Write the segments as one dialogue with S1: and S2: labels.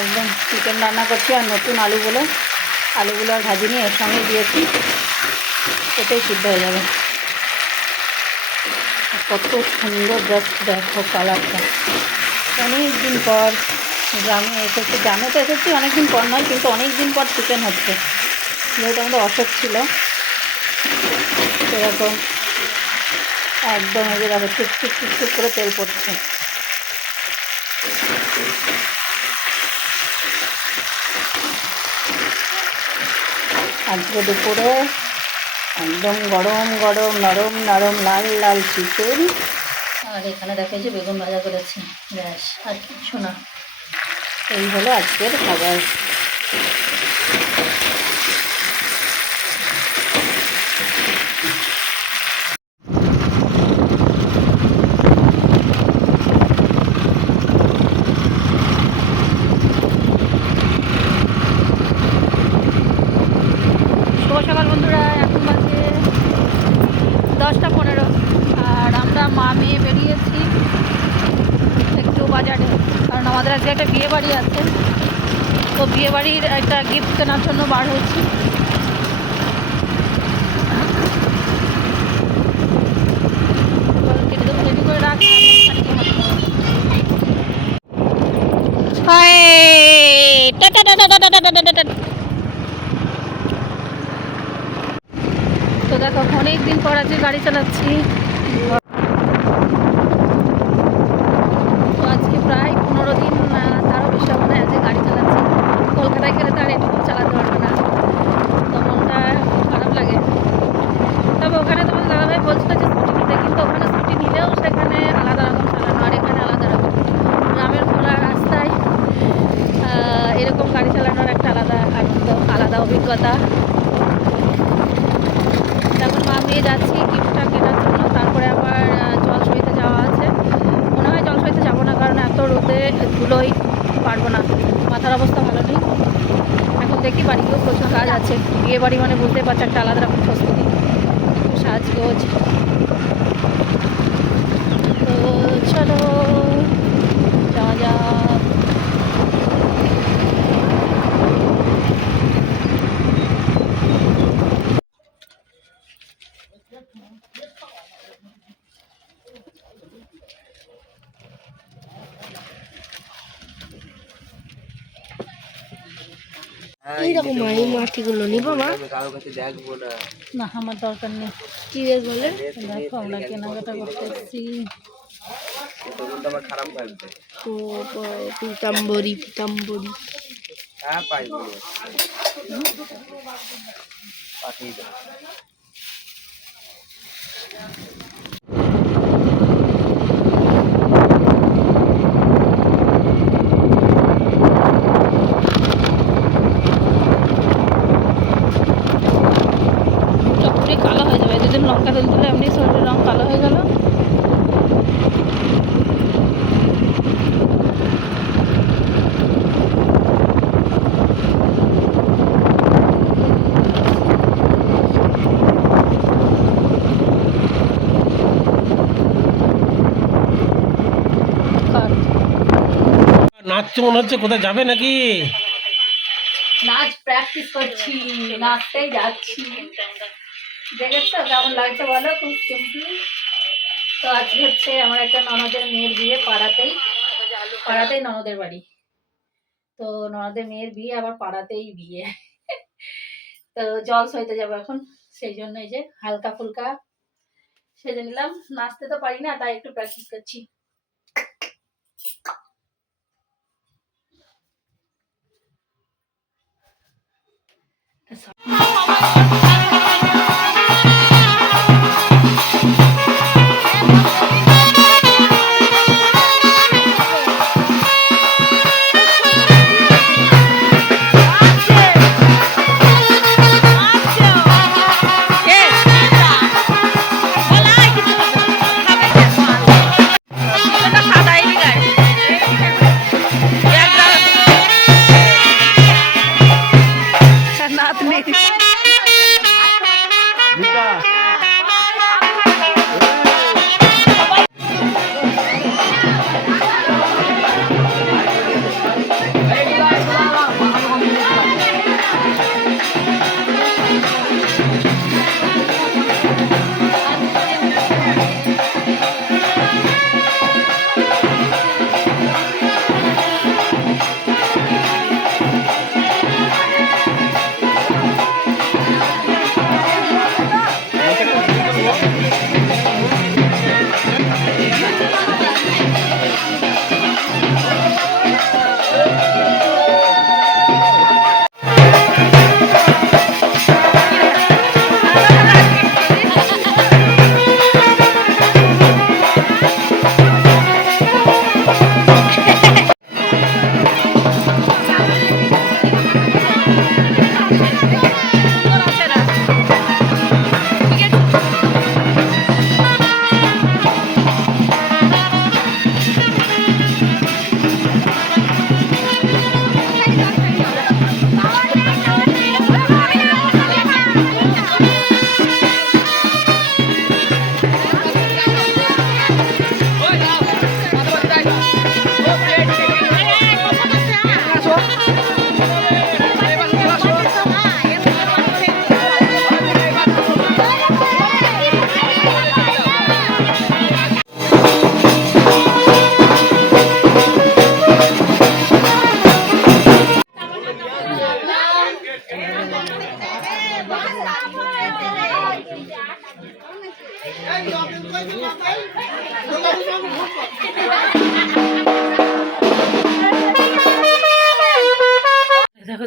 S1: একদম চিকেন রান্না করছি আর নতুন আলুগুলো আলুগুলো আর ভাজি নিয়ে এর সঙ্গে দিয়েছি। এটাই সিদ্ধ হয়ে যাবে। কত সুন্দর জাস্ট দেখো কালারটা। অনেক দিন পর গ্রামে এসেছি। গ্রামে তো এসেছি অনেক দিন পর নয়, কিন্তু অনেক দিন পর চিকেন হচ্ছে। যেহেতু আমাদের অসুখ ছিল, সেরকম একদম টুক টুক টুক টুক করে তেল পড়ছে। আজকে দুপুরে একদম গরম গরম নরম নরম লাল লাল চিকেন আর এখানে দেখা যে বেগুন ভাজা করেছি। ব্যাস আর কিছু না। এই হলো আজকের খাবার। বেরিয়েছি একটু বাজারে কারণ আমাদের আজকে একটা বিয়ে বাড়ি আছে তো বিয়ে বাড়ির একটা গিফট কেনার জন্য বার হয়েছি তো দেখো অনেকদিন পর আজকে গাড়ি চালাচ্ছি আছে। বিয়ে বাড়ি মানে বলতে পারছে একটা আলাদা রকম সংস্কৃতি সাজগোজ। তো চলো
S2: এইরকম এই মাটিগুলো নিবো মা।
S3: না।
S1: না আমার দরকার নেই।
S2: কি বলে?
S1: দেখো আমরা কেনাকাটা করতে এসেছি
S3: তো
S2: পিতাম্বরি পিতাম্বরি।
S3: হ্যাঁ পাঠিয়ে দাও।
S4: নাচছে মনে হচ্ছে, কোথায় যাবে নাকি?
S1: নাচ প্র্যাকটিস করছি, নাচতেই যাচ্ছি। দেখেছ কেমন লাগছে বলো? খুব সিম্পল তো আজকে হচ্ছে আমার একটা ননদের মেয়ের বিয়ে পাড়াতেই পাড়াতেই ননদের বাড়ি। তো ননদের মেয়ের বিয়ে, আবার পাড়াতেই বিয়ে। তো জল সইতে যাব এখন, সেই জন্য এই যে হালকা ফুলকা সেজে নিলাম। নাচতে তো পারি না, তাই একটু প্র্যাকটিস করছি। sorry.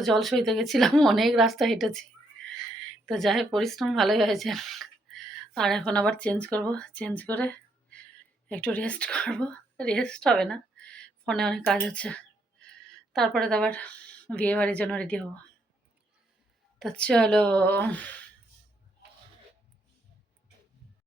S1: জল সইতে গেছিলাম, অনেক রাস্তা হেঁটেছি। তো যাই হোক, পরিশ্রম ভালোই হয়েছে। আর এখন আবার চেঞ্জ করব চেঞ্জ করে একটু রেস্ট করব। রেস্ট হবে না, ফোনে অনেক কাজ হচ্ছে তারপরে তো আবার বিয়ে বাড়ির জন্য রেডি হব। তো চলো।